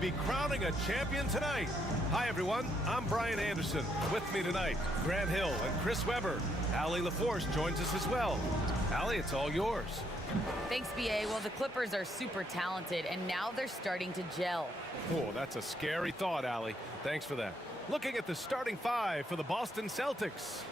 we be crowning a champion tonight? Hi, everyone. I'm Brian Anderson. With me tonight, Grant Hill and Chris Webber. Allie LaForce joins us as well. Allie, it's all yours. Thanks, B.A. Well, the Clippers are super talented, and now they're starting to gel. Oh, that's a scary thought, Allie. Thanks for that. Looking at the starting five for the Boston Celtics.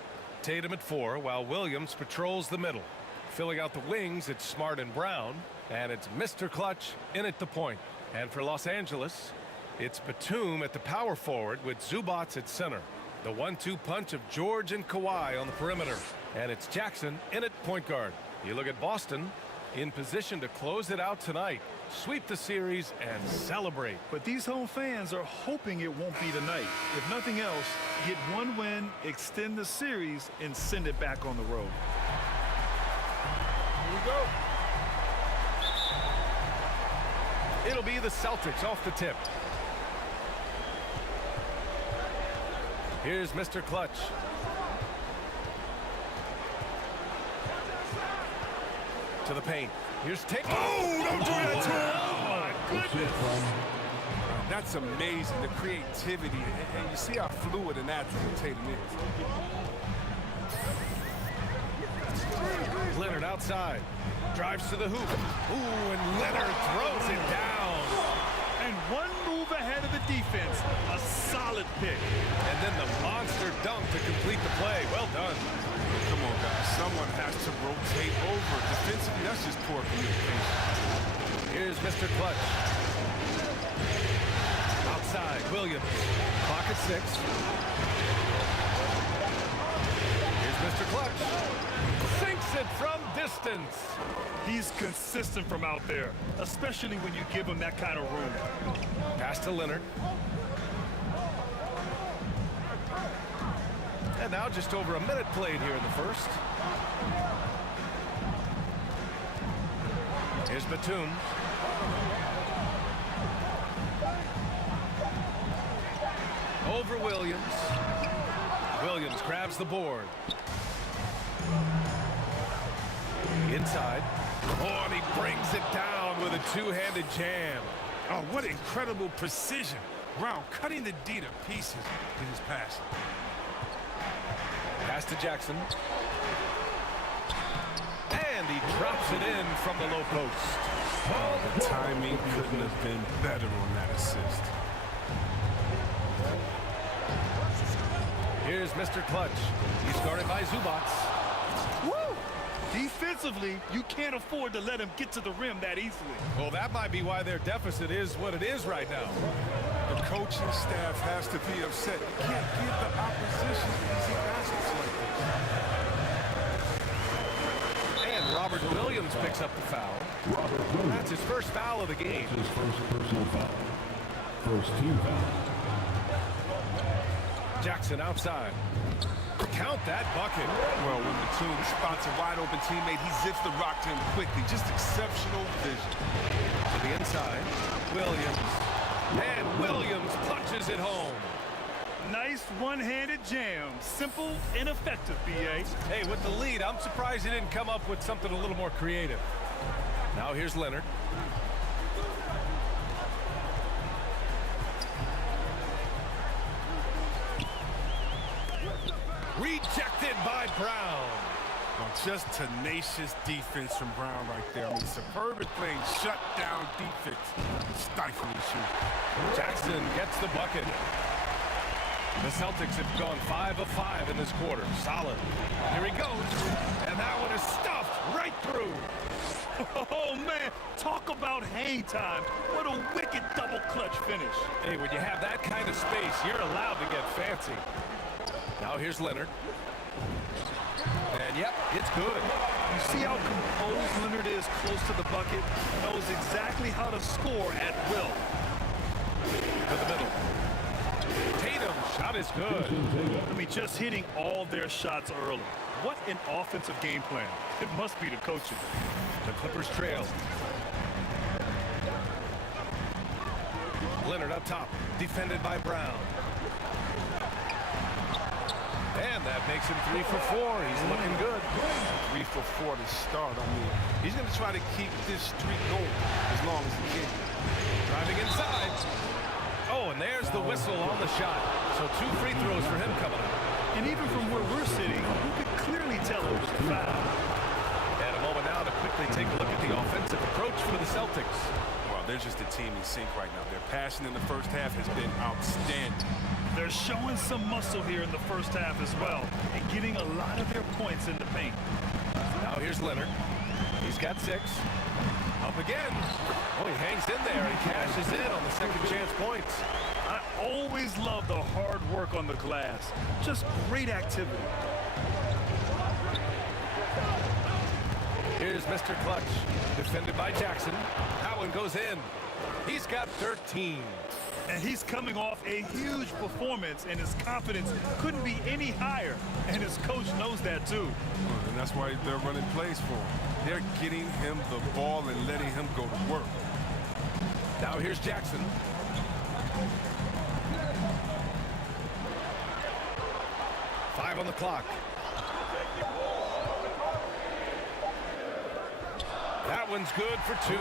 Tatum at 4, while Williams patrols the middle. Filling out the wings, it's Smart and Brown, and it's Mr. Clutch in at the point. And for Los Angeles, it's Batum at the power forward with Zubac at center. The 1-2 punch of George and Kawhi on the perimeter. And it's Jackson in at point guard. You look at Boston, in position to close it out tonight, sweep the series, and celebrate. But these home fans are hoping it won't be tonight. If nothing else, get one win, extend the series, and send it back on the road. Here we go. It'll be the Celtics off the tip. Here's Mr. Clutch. To the paint. Here's Tatum. Oh, don't do that to him! Oh, my goodness. That's amazing, the creativity. And you see how fluid and natural Tatum is. Leonard outside. Drives to the hoop. Ooh, and Leonard throws it down. And one move ahead of the defense. A solid pick. And then the monster dunk to complete the play. Well done. Come on, guys. Someone has to rotate over. Defensively, that's just poor communication. Here's Mr. Clutch. Outside, Williams. Clock at 6. Here's Mr. Clutch. Sinks it from distance. He's consistent from out there, especially when you give him that kind of room. Pass to Leonard. And now just over a minute played here in the first. Here's Batum. Over Williams. Williams grabs the board. Inside. Oh, and he brings it down with a two-handed jam. Oh, what incredible precision. Brown cutting the D to pieces in his pass. Pass to Jackson. And he drops it in from the low post. Oh, the timing couldn't have been better on that assist. Here's Mr. Clutch. He's guarded by Zubac. Woo! Defensively, you can't afford to let him get to the rim that easily. Well, that might be why their deficit is what it is right now. The coaching staff has to be upset. You can't give the opposition easy baskets like this. And Robert Williams picks up the foul. That's his first foul of the game. His first personal foul. First team foul. Jackson outside. Count that bucket. Well, when Batum spots a wide-open teammate, he zips the rock to him quickly. Just exceptional vision. To the inside, Williams. And Williams punches it home. Nice one-handed jam. Simple and effective, B.A. Hey, with the lead, I'm surprised he didn't come up with something a little more creative. Now here's Leonard. Rejected by Brown. Well, just tenacious defense from Brown right there. I mean, superb at playing shut-down defense. Stifling shoot. Jackson gets the bucket. The Celtics have gone 5 of 5 in this quarter. Solid. Here he goes. And that one is stuffed right through. Oh, man. Talk about hang time. What a wicked double clutch finish. Hey, when you have that kind of space, you're allowed to get fancy. Now here's Leonard. And, yep, it's good. You see how composed Leonard is close to the bucket? Knows exactly how to score at will. To the middle. Tatum, shot is good. I mean, just hitting all their shots early. What an offensive game plan. It must be the coaching. The Clippers trail. Leonard up top, defended by Brown. And that makes him 3 for 4. He's looking good. 3 for 4 to start. I mean, he's going to try to keep this streak going as long as he can. Driving inside. whistle on the shot. So 2 free throws for him coming up. And even from where we're sitting, you could clearly tell it was a foul. And a moment now to quickly take a look at the offensive approach for the Celtics. Well, they're just a team in sync right now. Their passing in the first half has been outstanding. They're showing some muscle here in the first half as well, and getting a lot of their points in the paint. Now here's Leonard. He's got 6. Up again. Oh, he hangs in there and cashes in on the second chance points. I always love the hard work on the glass. Just great activity. Here's Mr. Clutch, defended by Jackson. That one goes in. He's got 13. And he's coming off a huge performance, and his confidence couldn't be any higher. And his coach knows that too. And that's why they're running plays for him. They're getting him the ball and letting him go to work. Now here's Jackson. Five on the clock. That one's good for 2.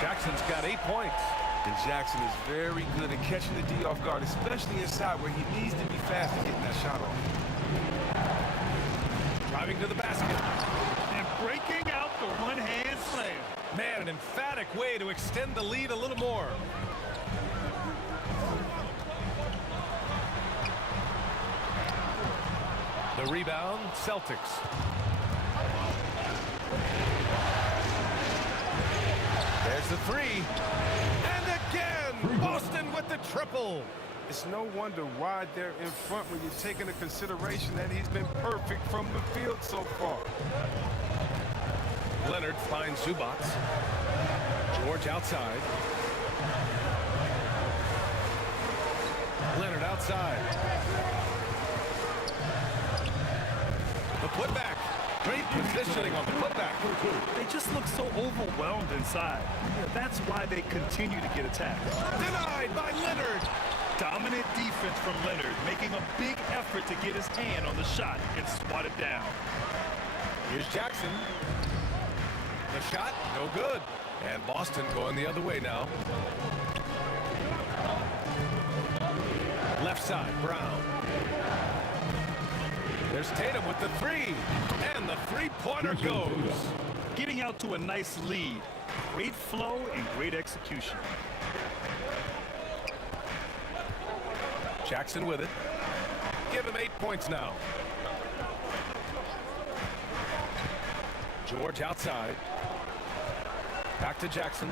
Jackson's got 8 points. And Jackson is very good at catching the D off guard, especially inside where he needs to be fast at getting that shot off. Driving to the basket. And breaking out the one-hand slam. Man, an emphatic way to extend the lead a little more. The rebound, Celtics. There's the 3. And again, Boston with the triple. It's no wonder why they're in front when you take into consideration that he's been perfect from the field so far. Leonard finds Zubac. George outside. Leonard outside. The putback. Great positioning on the putback. They just look so overwhelmed inside. That's why they continue to get attacked. Denied by Leonard. Dominant defense from Leonard, making a big effort to get his hand on the shot and swat it down. Here's Jackson. The shot, no good. And Boston going the other way now. Left side, Brown. There's Tatum with the 3. And the three-pointer goes. Getting out to a nice lead. Great flow and great execution. Jackson with it. Give him 8 points now. George outside. Back to Jackson.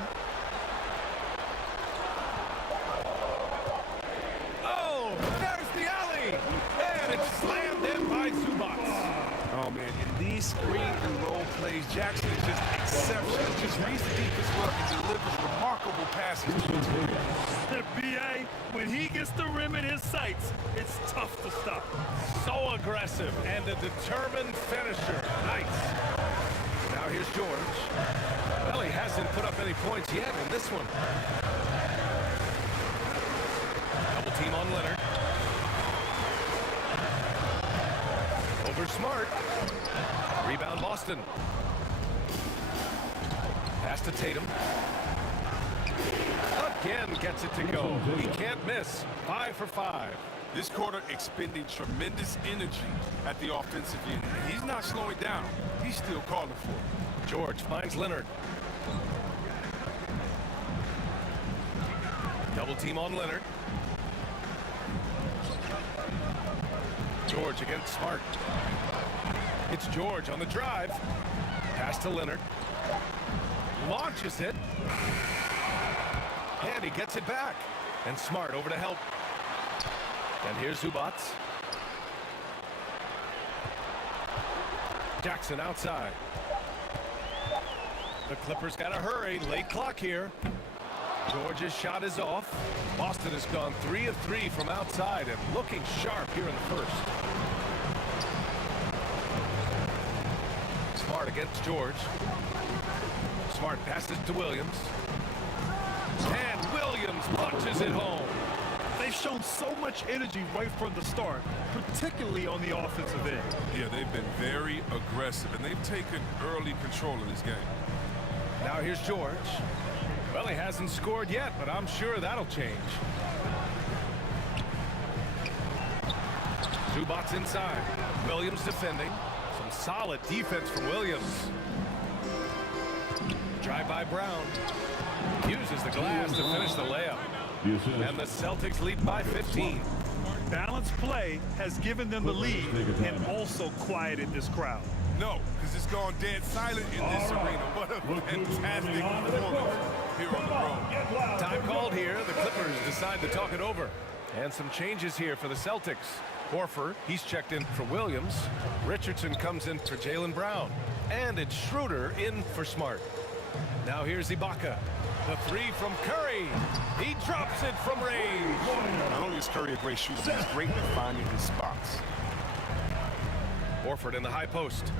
Oh, there's the alley. And it's slammed in by Zubac. Oh, man, in these screen and roll plays, Jackson is just exceptional. Just reads the defense well and delivers remarkable passes to his team. B.A., when he gets the rim in his sights, it's tough to stop. So aggressive and a determined finisher. Nice. Now here's George. Well, he hasn't put up any points yet in this one. Double team on Leonard. Over Smart. Rebound Boston. Pass to Tatum. Again gets it to go. He can't miss. 5 for 5. This quarter expending tremendous energy at the offensive end. He's not slowing down. He's still calling for it. George finds Leonard. Double team on Leonard. George against Smart. It's George on the drive. Pass to Leonard. Launches it. And he gets it back. And Smart over to help. And here's Zubac. Jackson outside. The Clippers got to hurry. Late clock here. George's shot is off. Boston has gone 3 of 3 from outside and looking sharp here in the first. Smart against George. Smart passes to Williams. And Williams punches it home. They've shown so much energy right from the start, particularly on the offensive end. Yeah, they've been very aggressive, and they've taken early control of this game. Now here's George. Well, he hasn't scored yet, but I'm sure that'll change. Zubac's inside. Williams defending. Some solid defense from Williams. Drive by Brown. Uses the glass to finish the layup. And the Celtics lead by 15. Balanced play has given them the lead and also quieted this crowd. No, because it's gone dead silent in this arena. What a fantastic performance here on the road. Time called here. The Clippers decide to talk it over. And some changes here for the Celtics. Horford, he's checked in for Williams. Richardson comes in for Jaylen Brown. And it's Schroeder in for Smart. Now here's Ibaka. The three from Curry. He drops it from range. Not only is Curry a great shooter, he's great at finding his spots. Horford in the high post.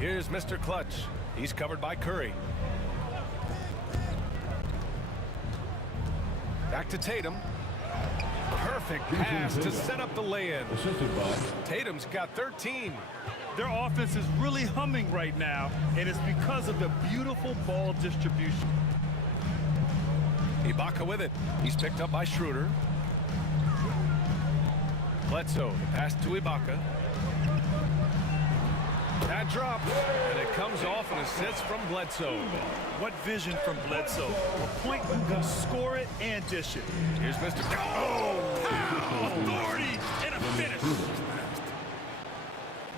Here's Mr. Clutch. He's covered by Curry. Back to Tatum. Perfect pass to set up the lay-in. Tatum's got 13. Their offense is really humming right now, and it's because of the beautiful ball distribution. Ibaka with it. He's picked up by Schroeder. Bledsoe, the pass to Ibaka. That drop, and it comes off an assist from Bledsoe. What vision from Bledsoe. A point who can score it and dish it. Here's Mr. Authority and a finish.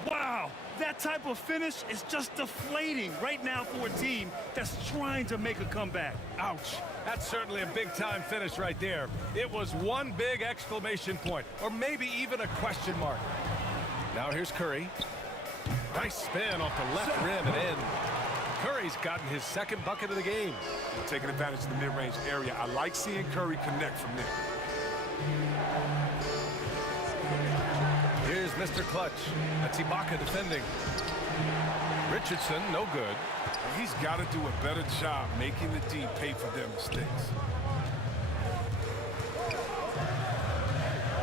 Wow, that type of finish is just deflating right now for a team that's trying to make a comeback. Ouch. That's certainly a big-time finish right there. It was one big exclamation point, or maybe even a question mark. Now here's Curry. Nice spin off the left rim and in. Curry's gotten his second bucket of the game. Taking advantage of the mid-range area. I like seeing Curry connect from there. Here's Mr. Clutch. That's Ibaka defending. Richardson, no good. He's got to do a better job making the D pay for their mistakes.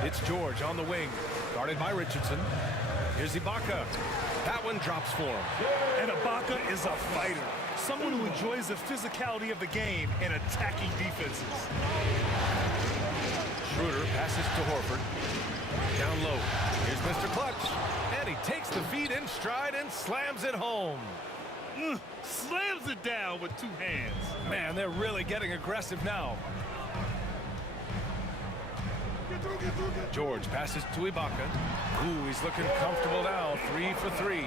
It's George on the wing, guarded by Richardson. Here's Ibaka. That one drops for him. And Ibaka is a fighter. Someone who enjoys the physicality of the game and attacking defenses. Schroeder passes to Horford. Down low. Here's Mr. Clutch. And he takes the feed in stride and slams it home. Slams it down with two hands. Man, they're really getting aggressive now. George passes to Ibaka. Ooh, he's looking comfortable now. 3 for 3.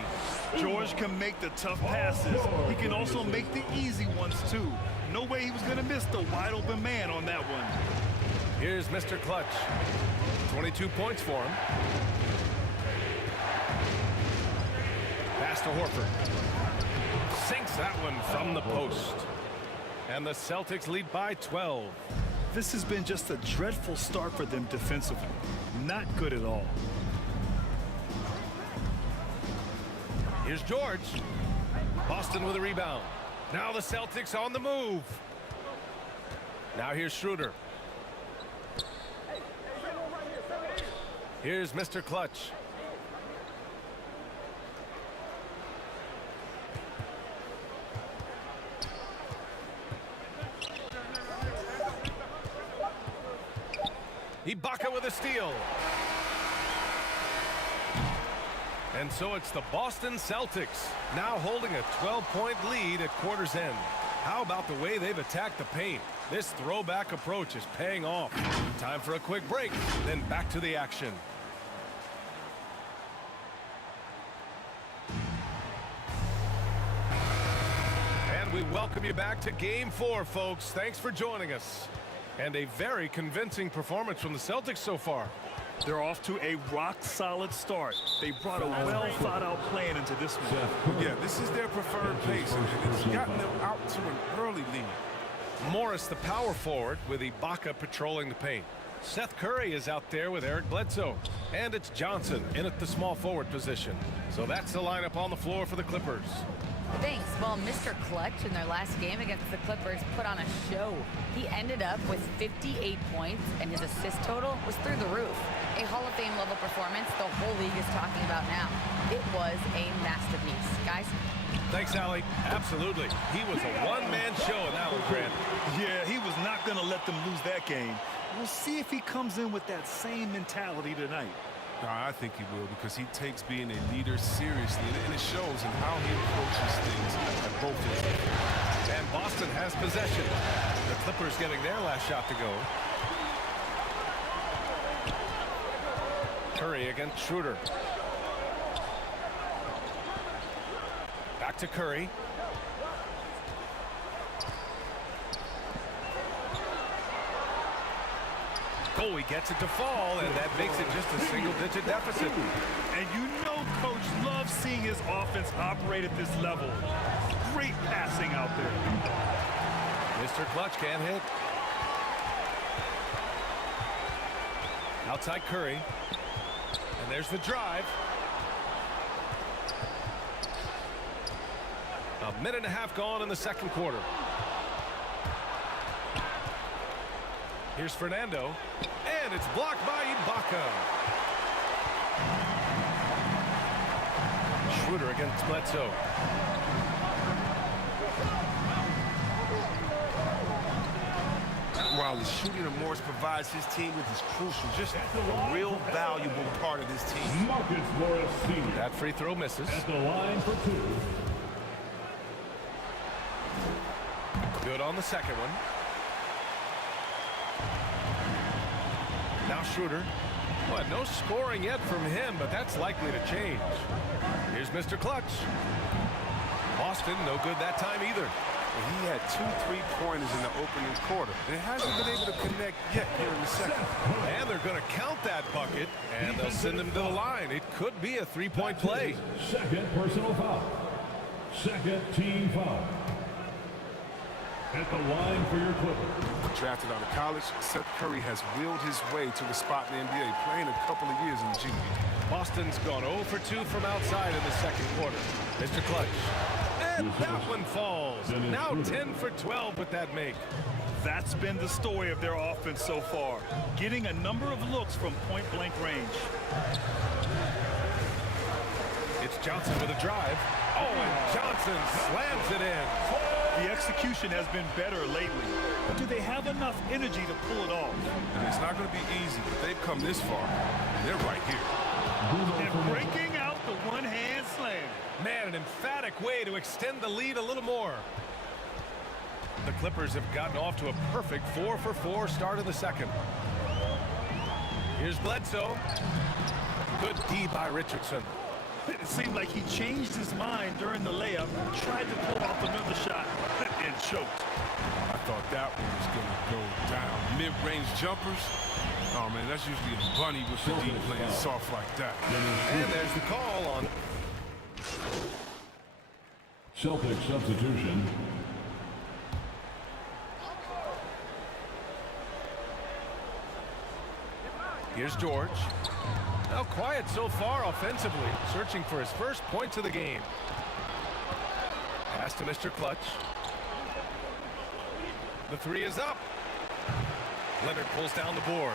George can make the tough passes. He can also make the easy ones, too. No way he was going to miss the wide-open man on that one. Here's Mr. Clutch. 22 points for him. Pass to Horford. Sinks that one from the post. And the Celtics lead by 12. This has been just a dreadful start for them defensively. Not good at all. Here's George. Boston with a rebound. Now the Celtics on the move. Now here's Schroeder. Here's Mr. Clutch. Ibaka with a steal. And so it's the Boston Celtics now holding a 12-point lead at quarter's end. How about the way they've attacked the paint? This throwback approach is paying off. Time for a quick break, then back to the action. And we welcome you back to Game 4, folks. Thanks for joining us. And a very convincing performance from the Celtics so far. They're off to a rock-solid start. They brought a well-thought-out plan into this one. Yeah, this is their preferred pace, and it's gotten them out to an early lead. Morris, the power forward, with Ibaka patrolling the paint. Seth Curry is out there with Eric Bledsoe. And it's Johnson in at the small forward position. So that's the lineup on the floor for the Clippers. Thanks. Well, Mr. Clutch in their last game against the Clippers put on a show. He ended up with 58 points, and his assist total was through the roof. A Hall of Fame level performance the whole league is talking about now. It was a masterpiece. Guys? Thanks, Allie. Absolutely. He was a one-man show in that one, Grant. Yeah, he was not not going to let them lose that game. We'll see if he comes in with that same mentality tonight. I think he will, because he takes being a leader seriously, and it shows in how he approaches things at both ends. And Boston has possession. The Clippers getting their last shot to go. Curry against Schroeder. Back to Curry. Oh, he gets it to fall, and that makes it just a single-digit deficit. And you know Coach loves seeing his offense operate at this level. Great passing out there. Mr. Clutch can't hit. Outside Curry. And there's the drive. A minute and a half gone in the second quarter. Here's Fernando. And it's blocked by Ibaka. Schroeder against Bledsoe. While the shooting of Morris provides his team with is crucial, just a real valuable part of this team. Marcus Morris Sr. That free throw misses. at the line for two. Good on the second one. Now Schroeder. Well, no scoring yet from him, but that's likely to change. Here's Mr. Clutch. Boston, no good that time either. He had 2 3-pointers in the opening quarter, and hasn't been able to connect yet here in the second. And they're going to count that bucket, and they'll send him to the line. It could be a three-point play. Second personal foul. Second team foul. At the line for your Clippers. Drafted out of college, Seth Curry has willed his way to the spot in the NBA, playing a couple of years in the G League. Boston's gone 0 for 2 from outside in the second quarter. Mr. Clutch. And that one falls. Now 10 for 12 with that make. That's been the story of their offense so far, getting a number of looks from point-blank range. It's Johnson with a drive. Oh, and Johnson slams it in. The execution has been better lately, but do they have enough energy to pull it off? And it's not going to be easy, but they've come this far, and they're right here. And breaking out the one-hand slam. Man, an emphatic way to extend the lead a little more. The Clippers have gotten off to a perfect 4 for 4 start of the second. Here's Bledsoe. Good D by Richardson. It seemed like he changed his mind during the layup, tried to pull off another shot, and choked. I thought that one was going to go down. Mid-range jumpers, oh man, that's usually a bunny with the D playing soft like that. And there's the call on. Celtic substitution. Here's George. Now quiet so far offensively, searching for his first points of the game. Pass to Mr. Clutch. The three is up. Leonard pulls down the board.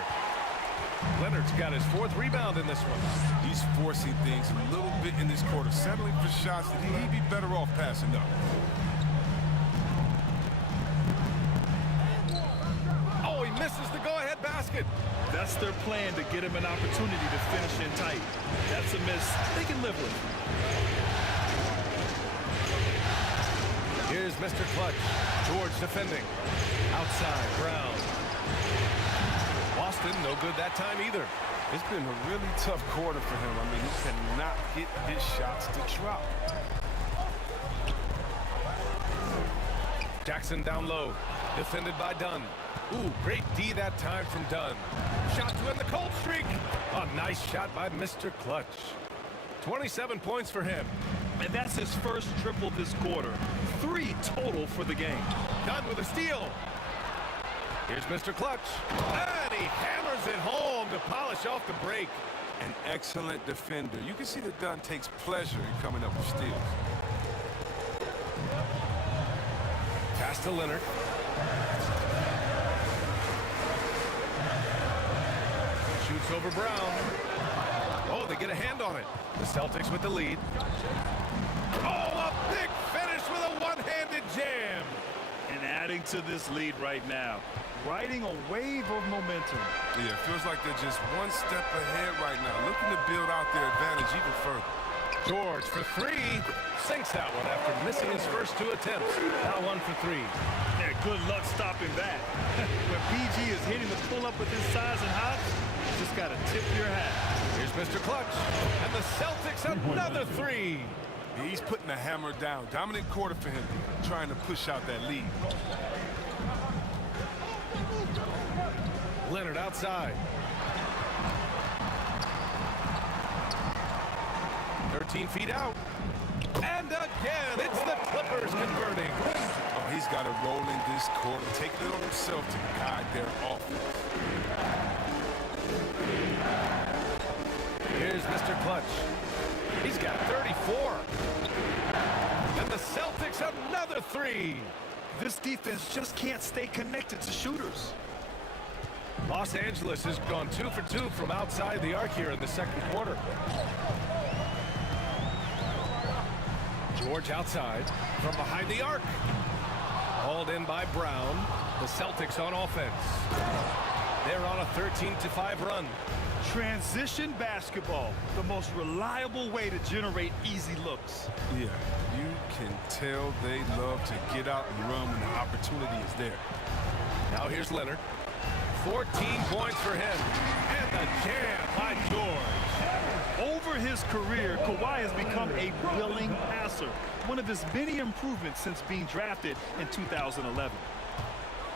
Leonard's got his 4th rebound in this one. He's forcing things a little bit in this quarter, settling for shots that he'd be better off passing up. Oh, he misses the go-ahead basket. That's their plan, to get him an opportunity to finish in tight. That's a miss they can live with. Here's Mr. Clutch. George defending. Outside, Brown. Boston, no good that time either. It's been a really tough quarter for him. I mean, he cannot get his shots to drop. Jackson down low. Defended by Dunn. Ooh, great D that time from Dunn. Shot to end the cold streak. A nice shot by Mr. Clutch. 27 points for him. And that's his first triple this quarter. 3 total for the game. Dunn with a steal. Here's Mr. Clutch. And he hammers it home to polish off the break. An excellent defender. You can see that Dunn takes pleasure in coming up with steals. Pass to Leonard. Shoots over Brown. Oh, they get a hand on it. The Celtics with the lead. Oh, a big finish with a one-handed jam. And adding to this lead right now, riding a wave of momentum. Yeah, it feels like they're just one step ahead right now, looking to build out their advantage even further. George for three. Sinks that one after missing his first two attempts. Now 1 for 3. Yeah, good luck stopping that. When PG is hitting the pull-up with his size and hops, you just got to tip your hat. Here's Mr. Clutch. And the Celtics another 3. He's putting the hammer down. Dominant quarter for him, trying to push out that lead. Leonard outside. 13 feet out. And again, it's the Clippers converting. Oh, he's got to roll in this quarter, taking it on himself to guide their offense. Here's Mr. Clutch. He's got 34. And the Celtics another 3. This defense just can't stay connected to shooters. Los Angeles has gone 2 for 2 from outside the arc here in the second quarter. George outside from behind the arc. Hauled in by Brown. The Celtics on offense. They're on a 13-5 run. Transition basketball, the most reliable way to generate easy looks. Yeah, you can tell they love to get out and run when the opportunity is there. Now here's Leonard. 14 points for him. And the jam by George. Over his career, Kawhi has become a willing passer, one of his many improvements since being drafted in 2011.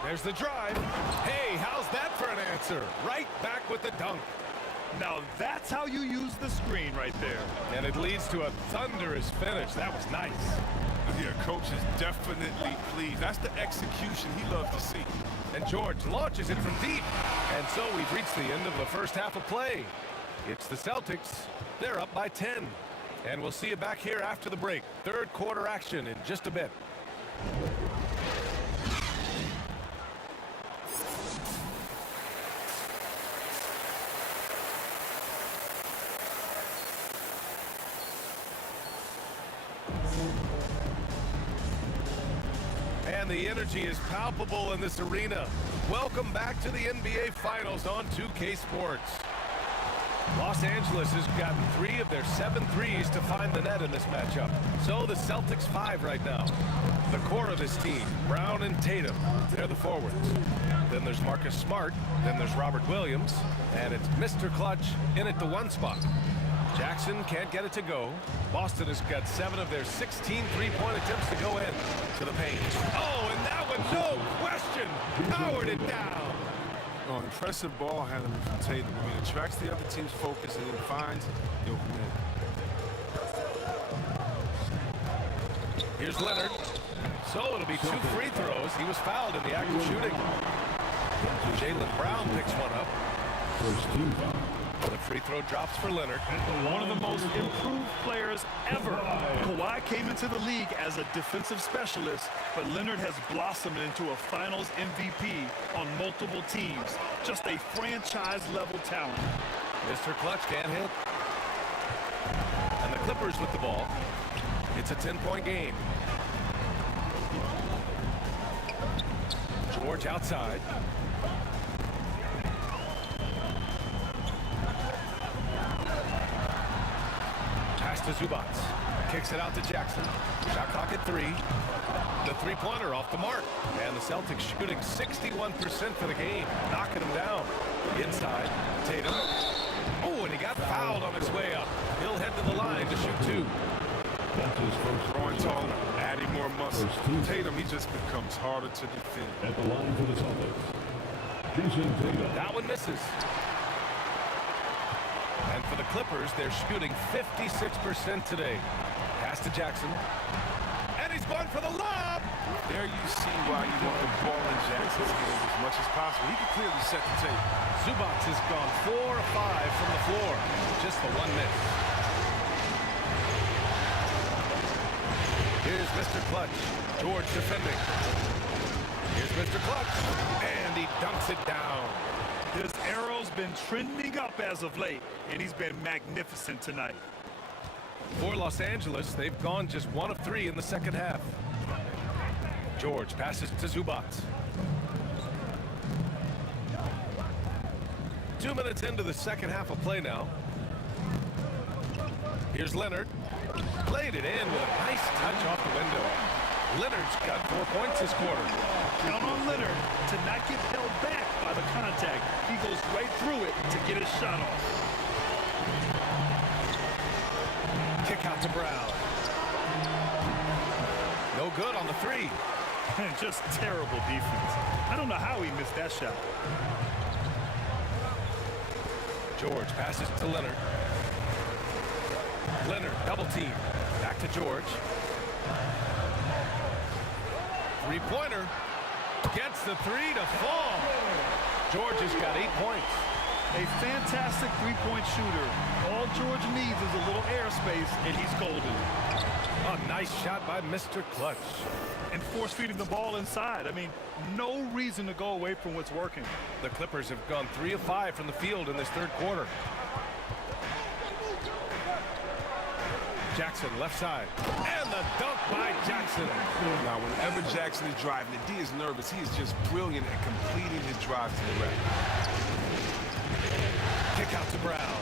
There's the drive. Hey, how's that for an answer? Right back with the dunk. Now that's how you use the screen right there. And it leads to a thunderous finish. That was nice. Yeah, coach is definitely pleased. That's the execution he loves to see. And George launches it from deep. And so we've reached the end of the first half of play. It's the Celtics. They're up by 10. And we'll see you back here after the break. Third quarter action in just a bit. And the energy is palpable in this arena. Welcome back to the NBA Finals on 2K Sports. Los Angeles has gotten 3 of their 7 threes to find the net in this matchup. So the Celtics 5 right now. The core of this team, Brown and Tatum, they're the forwards. Then there's Marcus Smart. Then there's Robert Williams. And it's Mr. Clutch in at the 1 spot. Jackson can't get it to go. Boston has got 7 of their 16 three-point attempts to go in to the paint. Oh, and that one, no question, powered it down. Oh, impressive ball handling from Tatum. I mean, attracts the other team's focus and then finds the open man. Here's Leonard. So it'll be 2 free throws. He was fouled in the act of shooting. Jaylen Brown picks one up. First team foul. The free throw drops for Leonard. One of the most improved players ever. Kawhi came into the league as a defensive specialist, but Leonard has blossomed into a finals MVP on multiple teams. Just a franchise-level talent. Mr. Clutch can't hit. And the Clippers with the ball. It's a 10-point game. George outside. To Zubats. Kicks it out to Jackson. Shot clock at 3. The three-pointer off the mark. And the Celtics shooting 61% for the game. Knocking them down. Inside. Tatum. Oh, and he got fouled on his way up. He'll head to the line to shoot 2. That's his first. Growing taller, adding more muscle. Tatum, he just becomes harder to defend. At the line for the Celtics, Jason Tatum. That one misses. And for the Clippers, they're shooting 56% today. Pass to Jackson. And he's going for the lob. There you see why you want the ball in Jackson's hands as much as possible. He can clearly set the table. Zubats has gone 4 of 5 from the floor. Just the 1 miss. Here's Mr. Clutch. George defending. Here's Mr. Clutch. And he dunks it down. His arrow's been trending up as of late, and he's been magnificent tonight. For Los Angeles, they've gone just 1 of 3 in the second half. George passes to Zubac. 2 minutes into the second half of play now. Here's Leonard. Played it in with a nice touch off the window. Leonard's got 4 points this quarter. Count on Leonard to not get held back by the contact. He goes right through it to get his shot off. Kick out to Brown. No good on the three. Just terrible defense. I don't know how he missed that shot. George passes to Leonard. Leonard double team. Back to George. Three-pointer. Gets the three to fall. George has got 8 points. A fantastic three-point shooter. All George needs is a little airspace, and he's golden. A nice shot by Mr. Clutch. And force-feeding the ball inside. I mean, no reason to go away from what's working. The Clippers have gone 3 of 5 from the field in this third quarter. Jackson, left side. And the dunk by Jackson. Now, whenever Jackson is driving, the D is nervous. He is just brilliant at completing his drive to the rack. Kick out to Brown.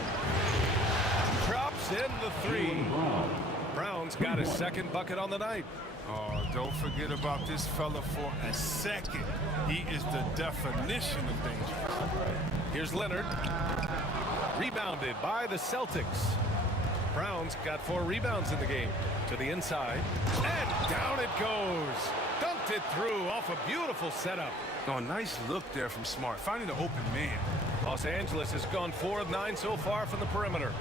Drops in the three. Brown's got his second bucket on the night. Oh, don't forget about this fella for a second. He is the definition of dangerous. Here's Leonard. Rebounded by the Celtics. Brown's got 4 rebounds in the game. To the inside. And down it goes. Dunked it through off a beautiful setup. Oh, nice look there from Smart, finding an open man. Los Angeles has gone 4 of 9 so far from the perimeter.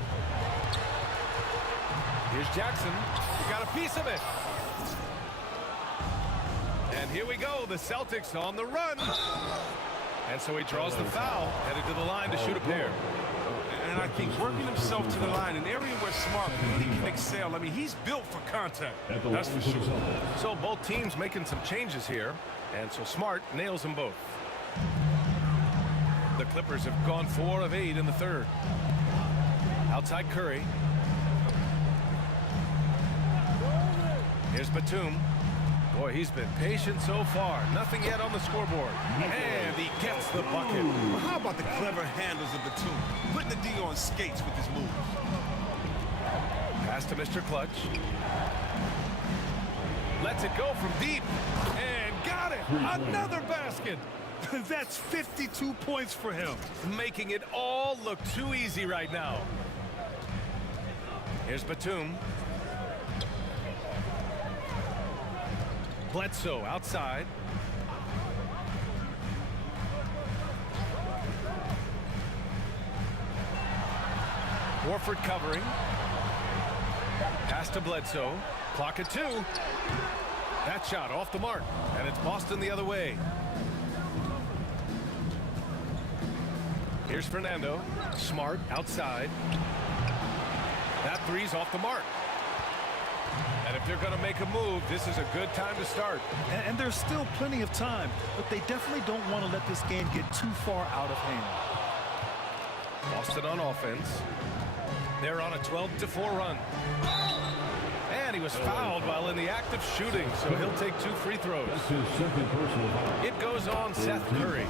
Here's Jackson. He got a piece of it. And here we go. The Celtics on the run. And so he draws the foul. Headed to the line to shoot a pair. And I think working himself to the line, an area where Smart really can excel. I mean, he's built for contact. That's for sure. So both teams making some changes here. And so Smart nails them both. The Clippers have gone 4 of 8 in the third. Outside Curry. Here's Batum. Boy, he's been patient so far. Nothing yet on the scoreboard. And he gets the bucket. Well, how about the clever handles of Batum? Putting the D on skates with his moves. Pass to Mr. Clutch. Lets it go from deep. And got it. Another basket. That's 52 points for him. Making it all look too easy right now. Here's Batum. Bledsoe outside. Horford covering. Pass to Bledsoe. Clock at 2. That shot off the mark. And it's Boston the other way. Here's Fernando. Smart outside. That three's off the mark. And if they're going to make a move, this is a good time to start. And there's still plenty of time, but they definitely don't want to let this game get too far out of hand. Boston on offense. They're on a 12-4 run. And he was fouled while in the act of shooting, so he'll take 2 free throws. It goes on Seth Curry.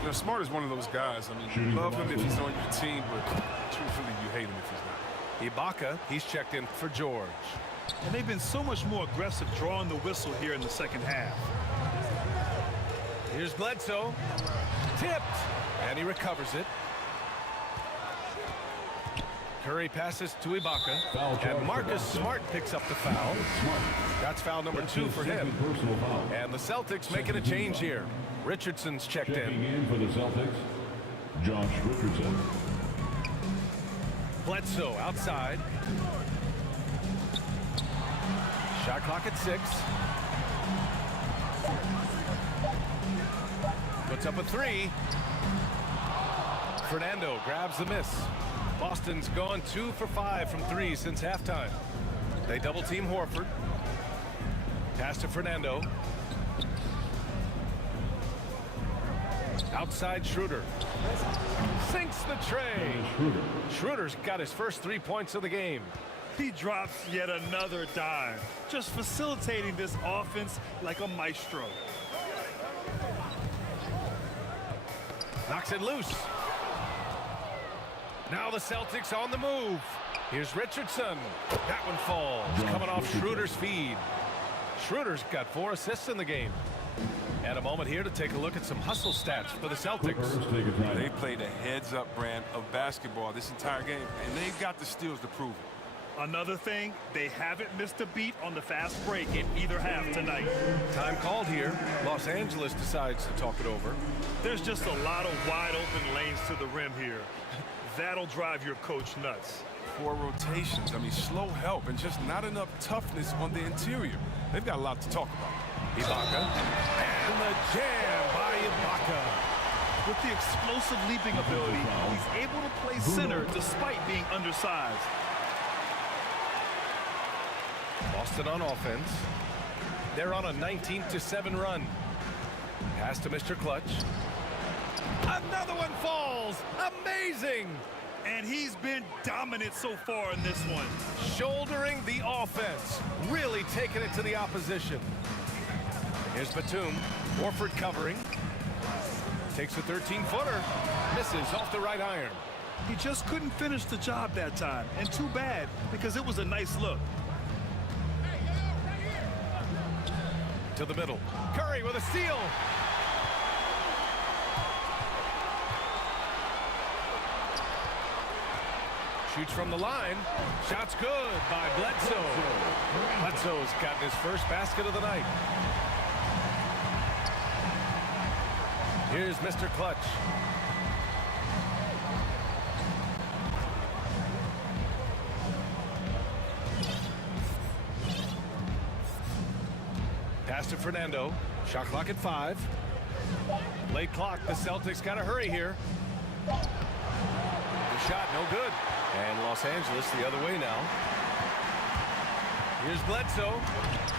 You know, Smart is one of those guys. I mean, you love him if he's on your team, but truthfully, you hate him if he's not. Ibaka, he's checked in for George. And they've been so much more aggressive drawing the whistle here in the second half. Here's Bledsoe. Tipped. And he recovers it. Curry passes to Ibaka. And Marcus Smart picks up the foul. That's foul number 2 for him. And the Celtics making a change here. Richardson's checked in. Checking in for the Celtics, Josh Richardson. Bledsoe outside. Shot clock at 6. Puts up a 3. Fernando grabs the miss. Boston's gone 2 for 5 from 3 since halftime. They double team Horford. Pass to Fernando. Outside Schroeder. Sinks the tray. Schroeder's got his first 3 points of the game. He drops yet another dime, just facilitating this offense like a maestro. Knocks it loose. Now the Celtics on the move. Here's Richardson. That one falls. Coming off Schroeder's feed. Schroeder's got 4 assists in the game. And a moment here to take a look at some hustle stats for the Celtics. They played a heads-up brand of basketball this entire game, and they've got the steals to prove it. Another thing, they haven't missed a beat on the fast break in either half tonight. Time called here. Los Angeles decides to talk it over. There's just a lot of wide open lanes to the rim here. That'll drive your coach nuts. 4 rotations. I mean, slow help and just not enough toughness on the interior. They've got a lot to talk about. Ibaka. And the jam by Ibaka. With the explosive leaping ability, he's able to play center despite being undersized. Boston on offense. They're on a 19-7 run. Pass to Mr. Clutch. Another one falls. Amazing. And he's been dominant so far in this one. Shouldering the offense. Really taking it to the opposition. Here's Batum. Horford covering. Takes a 13-footer. Misses off the right iron. He just couldn't finish the job that time. And too bad, because it was a nice look. To the middle. Curry with a steal. Shoots from the line. Shot's good by Bledsoe. Bledsoe's gotten his first basket of the night. Here's Mr. Clutch. Pass to Fernando. Shot clock at 5. Late clock. The Celtics got to hurry here. The shot no good. And Los Angeles the other way now. Here's Bledsoe.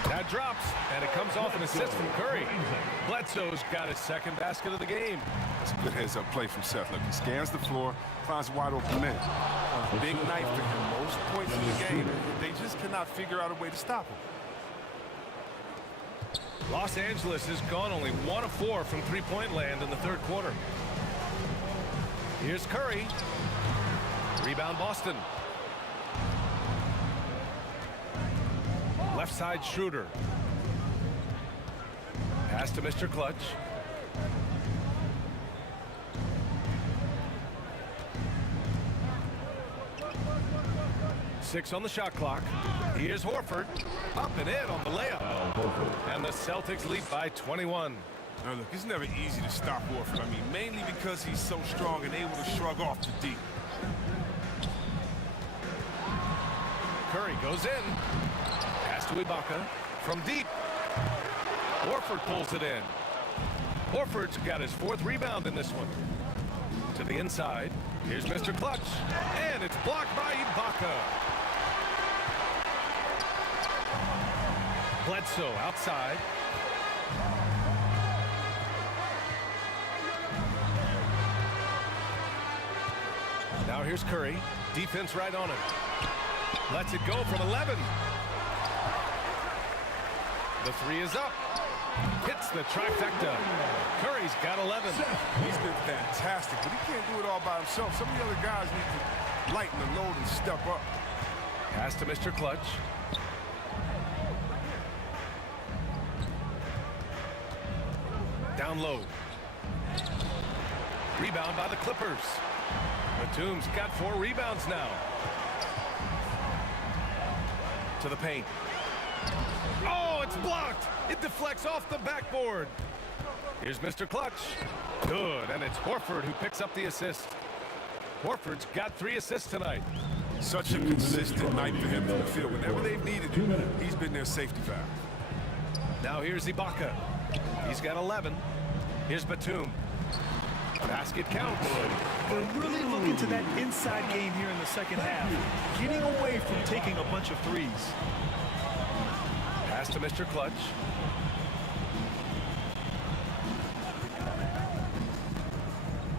That drops, and it comes off an assist from Curry. Bledsoe's got his second basket of the game. That's a good heads-up play from Seth. Look, he scans the floor, finds a wide open man. A big night for him. Most points in the game. They just cannot figure out a way to stop him. Los Angeles has gone only 1 of 4 from three-point land in the third quarter. Here's Curry. Rebound Boston. Left side Schroeder. Pass to Mr. Clutch. Six on the shot clock. Here's Horford. Up and in on the layup. And the Celtics lead by 21. Now look, it's never easy to stop Horford. I mean, mainly because he's so strong and able to shrug off the deep. Curry goes in. Pass to Ibaka from deep. Horford pulls it in. Horford's got his 4th rebound in this one. To the inside. Here's Mr. Clutch. And it's blocked by Ibaka. Bledsoe outside. Now here's Curry. Defense right on him. Lets it go from 11. The 3 is up. Hits the trifecta. Curry's got 11. He's been fantastic, but he can't do it all by himself. Some of the other guys need to lighten the load and step up. Pass to Mr. Clutch. Down low. Rebound by the Clippers. Batum's got 4 rebounds now. To the paint. Oh, it's blocked. It deflects off the backboard. Here's Mr. Clutch. Good, and it's Horford who picks up the assist. Horford's got 3 assists tonight. Such a consistent night for him from the field. Whenever they've needed him, he's been their safety valve. Now here's Ibaka. He's got 11. Here's Batum. Basket counts. They're really looking to that inside game here in the second half, getting away from taking a bunch of threes. Pass to Mr. Clutch.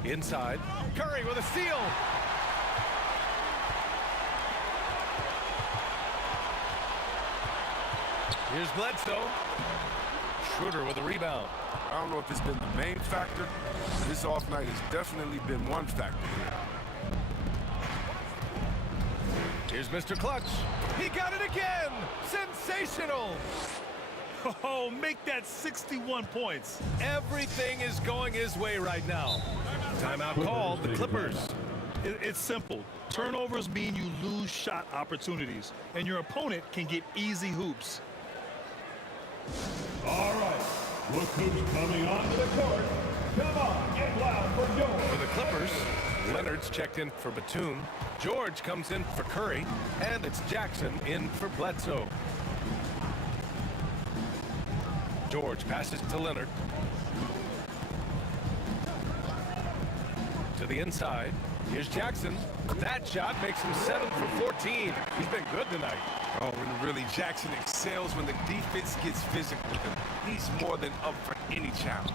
Inside. Curry with a steal. Here's Bledsoe. Schroeder with a rebound. I don't know if it's been the main factor, but this off night has definitely been one factor here. Here's Mr. Clutch. He got it again. Sensational. Oh, make that 61 points. Everything is going his way right now. Timeout called, the Clippers. It's simple. Turnovers mean you lose shot opportunities, and your opponent can get easy hoops. All right. Look who's coming onto the court. Come on, get loud for George. For the Clippers, Leonard's checked in for Batum. George comes in for Curry. And it's Jackson in for Bledsoe. George passes to Leonard. To the inside. Here's Jackson. That shot makes him 7 for 14. He's been good tonight. Oh, and really, Jackson excels when the defense gets physical with him. He's more than up for any challenge.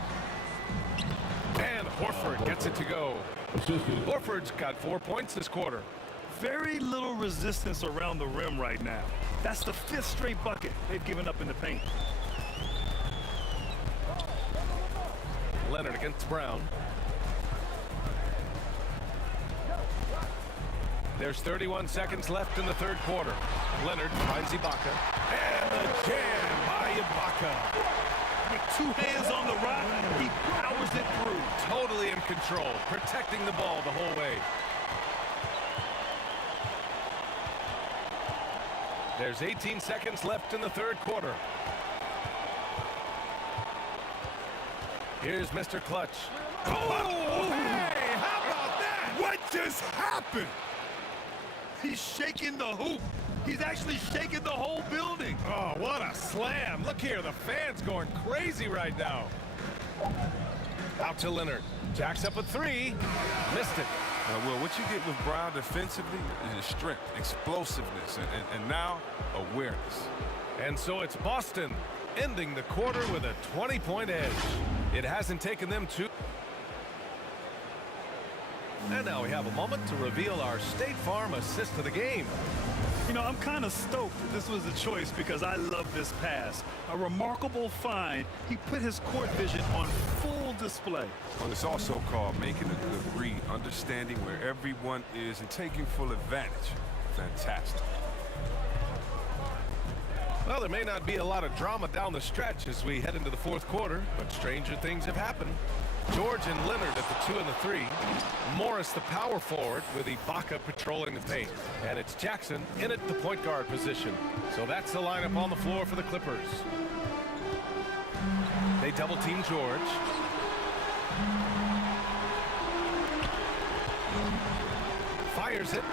And Horford gets it to go. Assisted. Horford's got 4 points this quarter. Very little resistance around the rim right now. That's the 5th straight bucket they've given up in the paint. Leonard against Brown. There's 31 seconds left in the third quarter. Leonard finds Ibaka. And the jam by Ibaka. With 2 hands on the rock, he powers it through. Totally in control, protecting the ball the whole way. There's 18 seconds left in the third quarter. Here's Mr. Clutch. Oh, hey, how about that? What just happened? He's shaking the hoop. He's actually shaking the whole building. Oh, what a slam. Look here, the fans going crazy right now. Out to Leonard. Jacks up a 3. Missed it. Well, what you get with Brown defensively is strength, explosiveness, and now awareness. And so it's Boston ending the quarter with a 20-point edge. It hasn't taken them too. And now we have a moment to reveal our State Farm assist of the game. You know, I'm kind of stoked that this was a choice because I love this pass. A remarkable find. He put his court vision on full display. Well, it's also called making a good read, understanding where everyone is and taking full advantage. Fantastic. Well, there may not be a lot of drama down the stretch as we head into the fourth quarter, but stranger things have happened. George and Leonard at the 2 and the 3. Morris, the power forward, with Ibaka patrolling the paint. And it's Jackson in at the point guard position. So that's the lineup on the floor for the Clippers. They double team George. Fires it.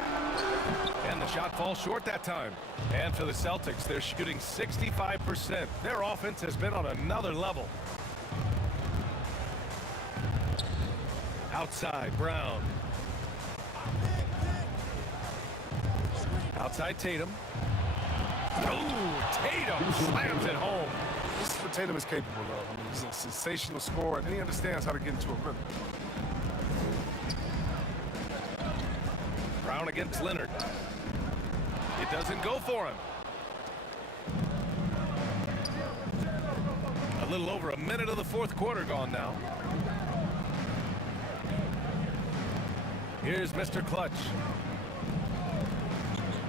And the shot falls short that time. And for the Celtics, they're shooting 65%. Their offense has been on another level. Outside, Brown. Outside, Tatum. Oh, Tatum slams it home. This is what Tatum is capable of. I mean, he's a sensational scorer, and he understands how to get into a rhythm. Brown against Leonard. It doesn't go for him. A little over a minute of the fourth quarter gone now. Here's Mr. Clutch.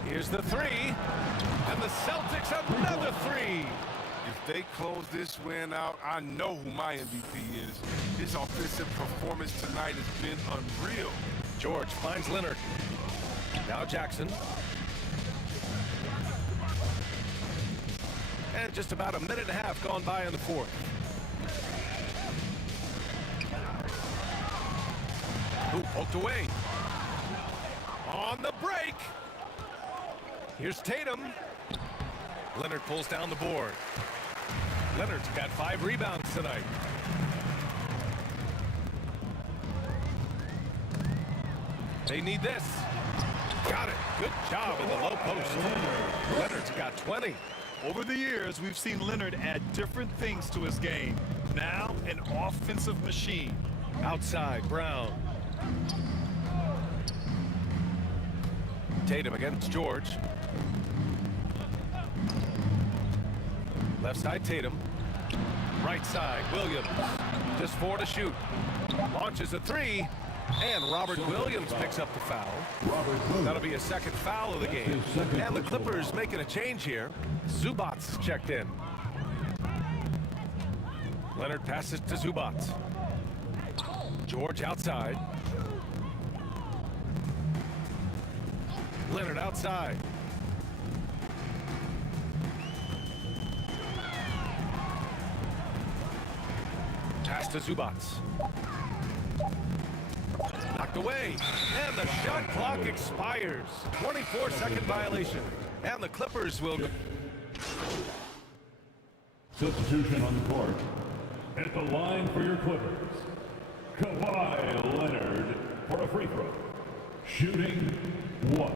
Here's the 3. And the Celtics another 3. If they close this win out, I know who my MVP is. His offensive performance tonight has been unreal. George finds Leonard. Now Jackson. And just about a minute and a half gone by in the fourth. Ooh, poked away. On the break. Here's Tatum. Leonard pulls down the board. Leonard's got 5 rebounds tonight. They need this. Got it. Good job in the low post. Leonard's got 20. Over the years, we've seen Leonard add different things to his game. Now, an offensive machine. Outside, Brown. Tatum against George. Left side, Tatum. Right side, Williams. Just 4 to shoot. Launches a 3. And Robert Williams picks up the foul. That'll be a second foul of the game. And the Clippers making a change here. Zubats checked in. Leonard passes to Zubats. George outside. Leonard outside. Pass to Zubats. Knocked away. And the shot clock expires. 24-second violation. And the Clippers will go. Substitution on the court. At the line for your Clippers, Kawhi Leonard for a free throw. Shooting 1.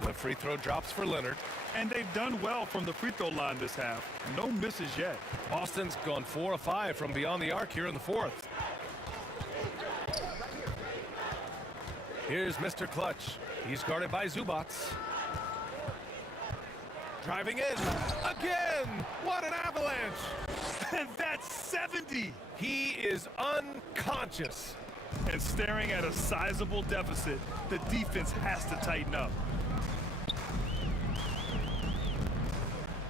The free throw drops for Leonard. And they've done well from the free throw line this half. No misses yet. Boston's gone 4 of 5 from beyond the arc here in the fourth. Here's Mr. Clutch. He's guarded by Zubats. Driving in. Again! What an avalanche! And that's 70! He is unconscious. And staring at a sizable deficit, the defense has to tighten up.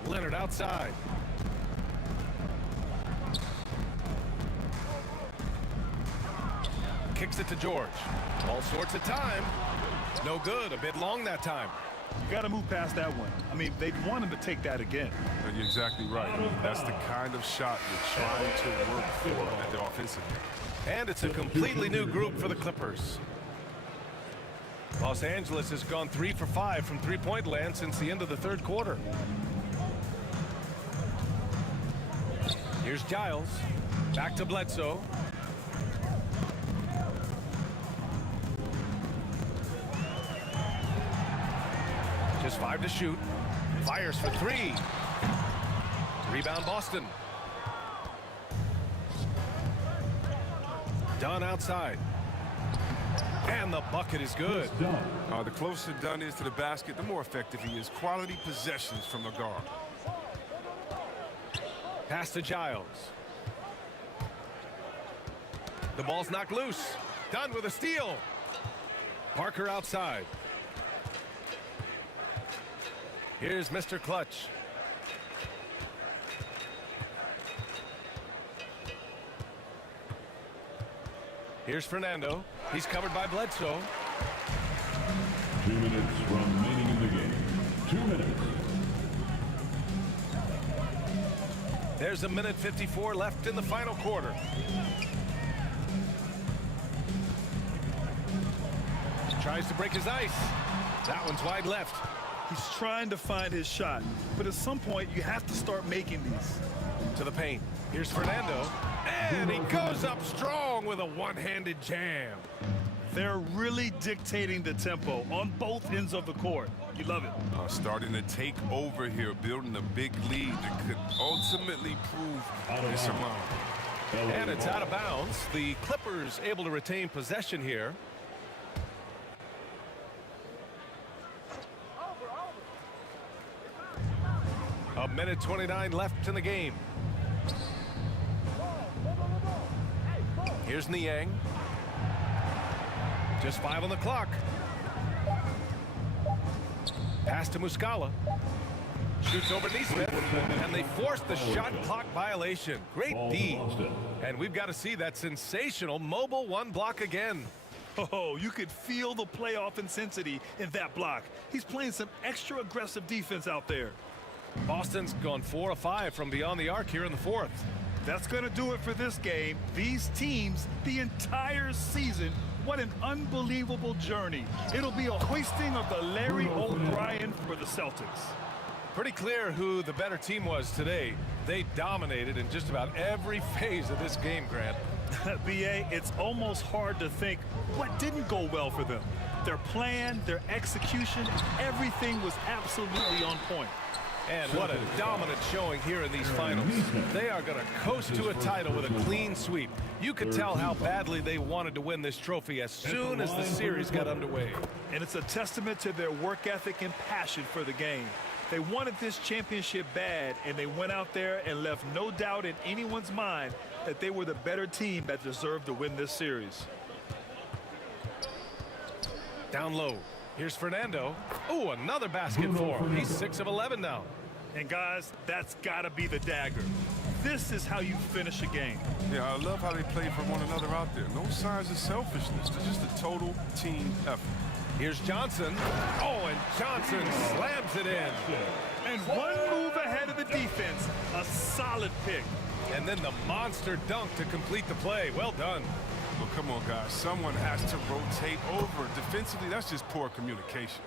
Leonard outside. Kicks it to George. All sorts of time. No good. A bit long that time. You got to move past that one. I mean, they'd want him to take that again. You're exactly right. That's the kind of shot you're trying to work for at the offensive end. And it's a completely new group for the Clippers. Los Angeles has gone 3 for 5 from three-point land since the end of the third quarter. Here's Giles. Back to Bledsoe. Just 5 to shoot. Fires for 3. Rebound Boston. Dunn outside. And the bucket is good. The closer Dunn is to the basket, the more effective he is. Quality possessions from the guard. Pass to Giles. The ball's knocked loose. Dunn with a steal. Parker outside. Here's Mr. Clutch. Here's Fernando. He's covered by Bledsoe. 2 minutes remaining in the game. 2 minutes. There's a minute 54 left in the final quarter. Tries to break his ice. That one's wide left. He's trying to find his shot, but at some point you have to start making these. To the paint. Here's Fernando. And he goes up strong with a one-handed jam. They're really dictating the tempo on both ends of the court. You love it. Starting to take over here, building a big lead that could ultimately prove insurmountable. And it's out of bounds. The Clippers able to retain possession here. A minute 29 left in the game. Here's Niang. Just 5 on the clock. Pass to Muscala. Shoots over Neesmith. And they force the shot clock violation. Great D. And we've got to see that sensational mobile one block again. Oh, you could feel the playoff intensity in that block. He's playing some extra aggressive defense out there. Boston's gone 4 of 5 from beyond the arc here in the fourth. That's going to do it for this game. These teams, the entire season, what an unbelievable journey. It'll be a hoisting of the Larry O'Brien for the Celtics. Pretty clear who the better team was today. They dominated in just about every phase of this game, Grant. B.A., it's almost hard to think what didn't go well for them. Their plan, their execution, everything was absolutely on point. And what a dominant showing here in these finals. They are going to coast to a title with a clean sweep. You could tell how badly they wanted to win this trophy as soon as the series got underway. And it's a testament to their work ethic and passion for the game. They wanted this championship bad, and they went out there and left no doubt in anyone's mind that they were the better team that deserved to win this series. Down low. Here's Fernando. Oh, another basket for him. He's 6 of 11 now. And guys, that's got to be the dagger. This is how you finish a game. Yeah, I love how they play for one another out there. No signs of selfishness. It's just a total team effort. Here's Johnson. Oh, and Johnson slams it in. And one move ahead of the defense. A solid pick. And then the monster dunk to complete the play. Well done. Well, come on, guys. Someone has to rotate over. Defensively, that's just poor communication.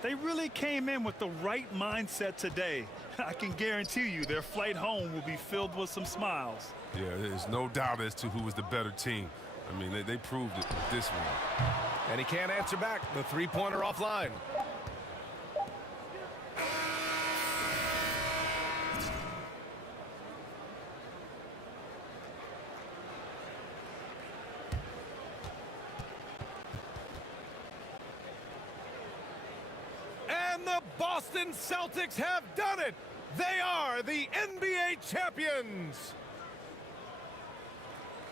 They really came in with the right mindset today. I can guarantee you their flight home will be filled with some smiles. Yeah, there's no doubt as to who was the better team. I mean, they proved it with this one. And he can't answer back. The three-pointer offline. And the Boston Celtics have done it! They are the NBA champions!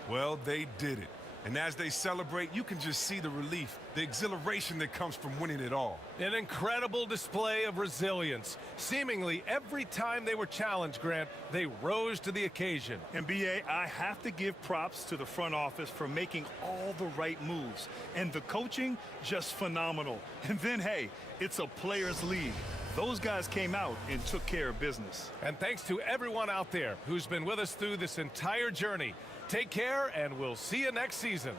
Well, they did it. And as they celebrate, you can just see the relief, the exhilaration that comes from winning it all. An incredible display of resilience. Seemingly every time they were challenged, Grant, they rose to the occasion. And B.A., I have to give props to the front office for making all the right moves. And the coaching, just phenomenal. And then, hey, it's a players' league. Those guys came out and took care of business. And thanks to everyone out there who's been with us through this entire journey. Take care, and we'll see you next season.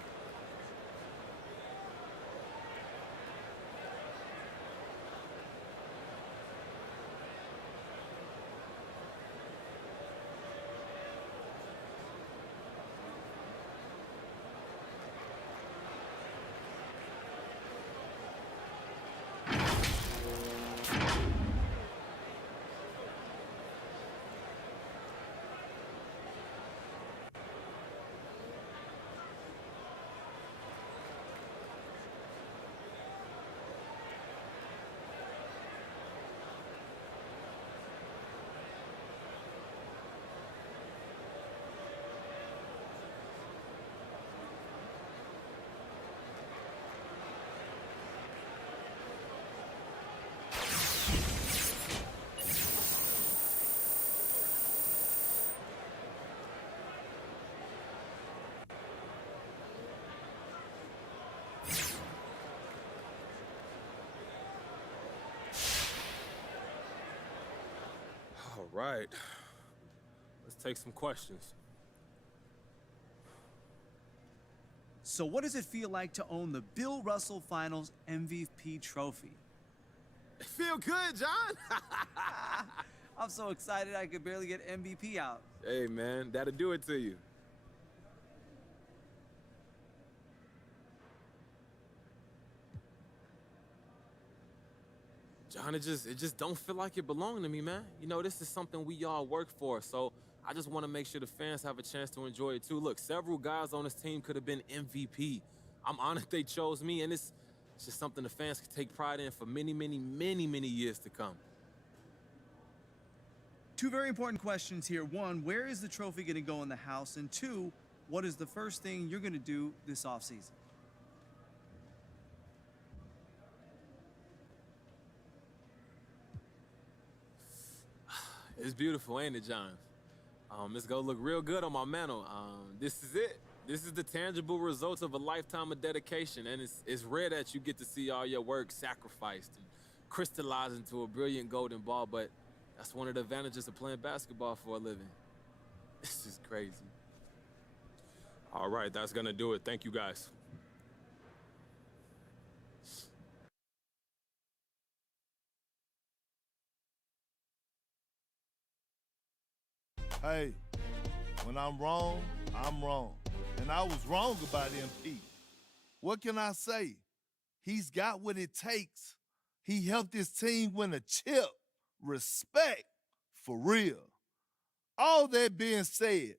All right, let's take some questions. So what does it feel like to own the Bill Russell Finals MVP trophy? Feel good, John? I'm so excited I could barely get MVP out. Hey, man, that'll do it to you. John, it just don't feel like it belonged to me, man. You know, this is something we all work for, so I just want to make sure the fans have a chance to enjoy it too. Look, several guys on this team could have been MVP. I'm honored they chose me, and it's just something the fans can take pride in for many, many, many, many years to come. Two very important questions here. One, where is the trophy going to go in the house? And two, what is the first thing you're going to do this offseason? It's beautiful, ain't it, John? It's gonna look real good on my mantle. This is it. This is the tangible results of a lifetime of dedication, and it's rare that you get to see all your work sacrificed and crystallized into a brilliant golden ball, but that's one of the advantages of playing basketball for a living. This is crazy. All right, that's gonna do it. Thank you, guys. Hey, when I'm wrong, I'm wrong. And I was wrong about MP. What can I say? He's got what it takes. He helped his team win a chip. Respect for real. All that being said,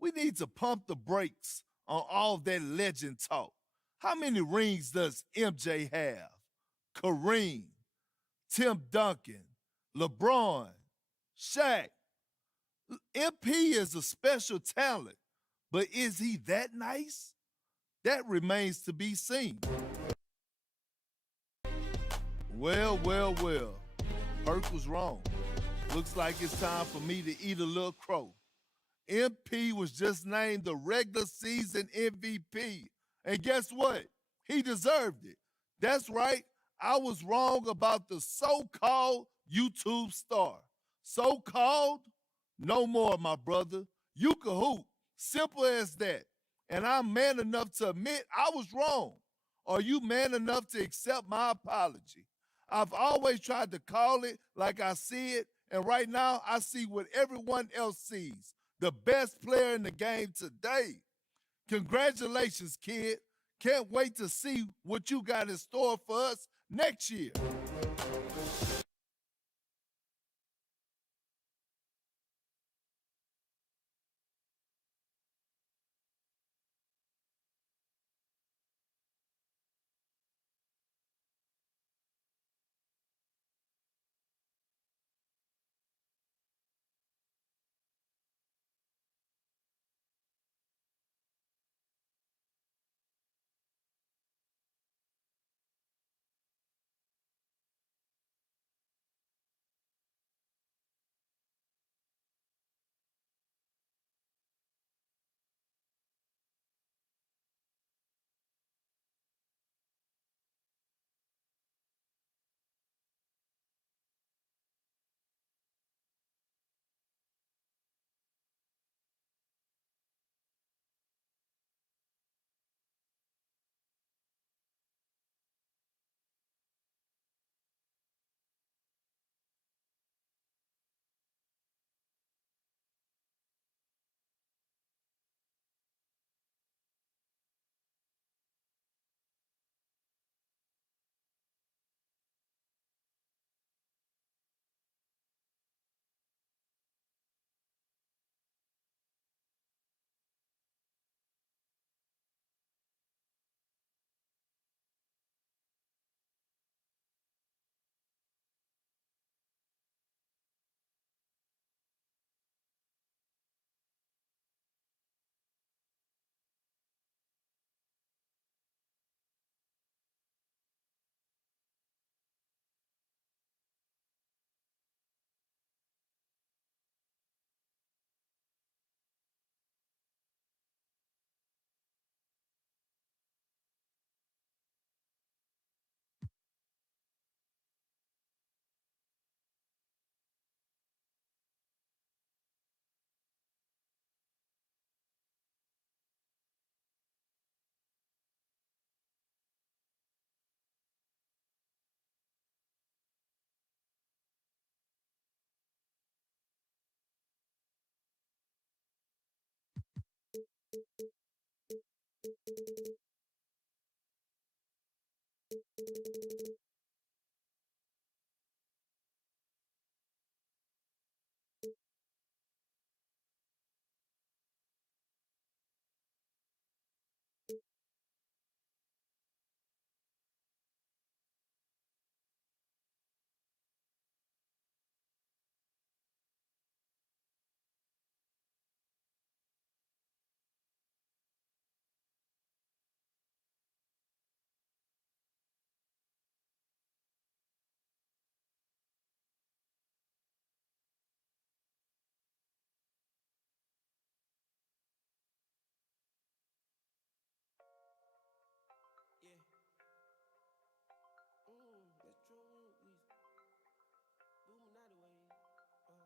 we need to pump the brakes on all that legend talk. How many rings does MJ have? Kareem, Tim Duncan, LeBron, Shaq. MP is a special talent, but is he that nice? That remains to be seen. Well. Perk was wrong. Looks like it's time for me to eat a little crow. MP was just named the regular season MVP. And guess what? He deserved it. That's right. I was wrong about the so-called YouTube star. So-called? No more, my brother. You can hoop. Simple as that. And I'm man enough to admit I was wrong. Are you man enough to accept my apology? I've always tried to call it like I see it, and right now I see what everyone else sees. The best player in the game today. Congratulations, kid. Can't wait to see what you got in store for us next year.